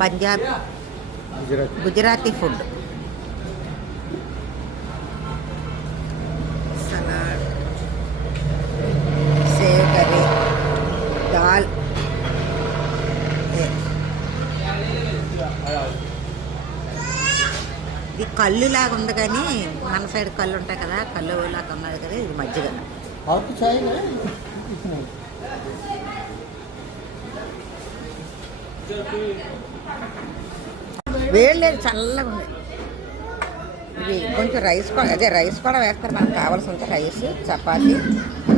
Punjab Gujarati food. Salad, save curry, dal. ఇది కళ్ళు లాగా ఉంది కానీ మన సైడ్ కళ్ళు ఉంటాయి కదా, కళ్ళు లాగా ఉన్నది కదా. ఇది మజ్జిగ. వేడి లేదు, చల్లగా ఉంది. ఇది కొంచెం రైస్ కూడా, అదే రైస్ కూడా వేస్తారు మనకు కావాల్సినంత. రైస్, చపాతీ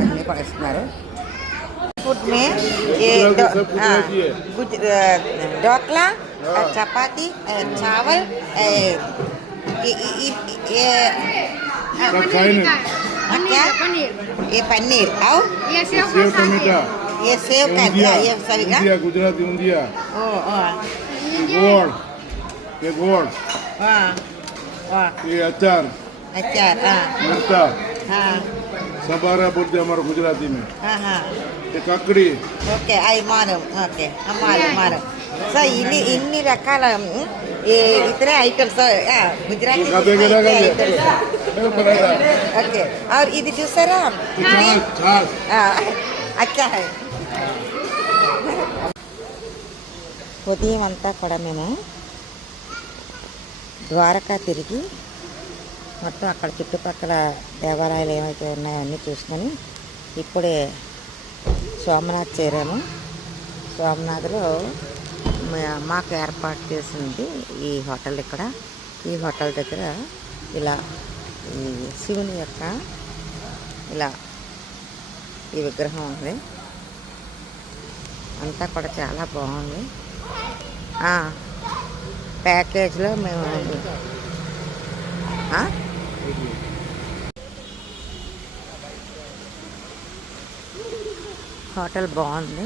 అన్నీ కూడా ఇస్తున్నారు. ఫుడ్ మే ढोकला, चपाती, चावल, ये पनीर और ये सेव का ये सभी का गुजराती ऊंधिया, गोड़, ये अचार, मिर्चा, सबारा बोलते हमारे गुजराती में. ये काकड़ी. ओके आई मालूम. ओके मालूम. సో ఇన్ని రకాల ఇతనే ఐటమ్స్ గుజరాతీ ఓకే. ఇది చూసారా, అచ్చా. ఉదయం అంతా కూడా మేము ద్వారకా తిరిగి మొత్తం అక్కడ చుట్టుపక్కల దేవాలయాలు ఏమైతే ఉన్నాయో అన్నీ చూసుకొని ఇప్పుడే సోమనాథ్ చేరాము. సోమనాథ్లో మాకు ఏర్పాటు చేసింది ఈ హోటల్. ఇక్కడ ఈ హోటల్ దగ్గర ఇలా ఈ శివుని యొక్క ఇలా ఈ విగ్రహం ఉంది. అంతా కూడా చాలా బాగుంది. ప్యాకేజ్లో మేము హోటల్ బాగుంది.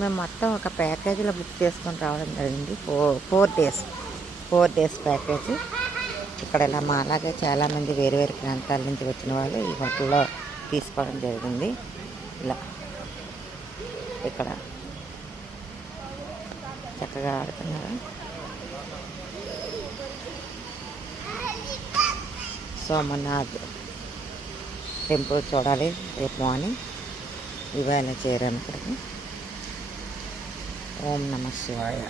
మేము మొత్తం ఒక ప్యాకేజీలో బుక్ చేసుకొని రావడం జరిగింది. 4 డేస్ ప్యాకేజ్. ఇక్కడ ఇలా మా అలాగే చాలామంది వేరు వేరు ప్రాంతాల నుంచి వచ్చిన వాళ్ళు ఈ హోటల్లో తీసుకోవడం జరిగింది. ఇలా ఇక్కడ చక్కగా ఆడుతున్నారు. సోమనాథ్ టెంపుల్ చూడాలి రేపు మార్నింగ్. ఇవాళ చేరాము ఇక్కడికి. ఓం నమః శివాయ.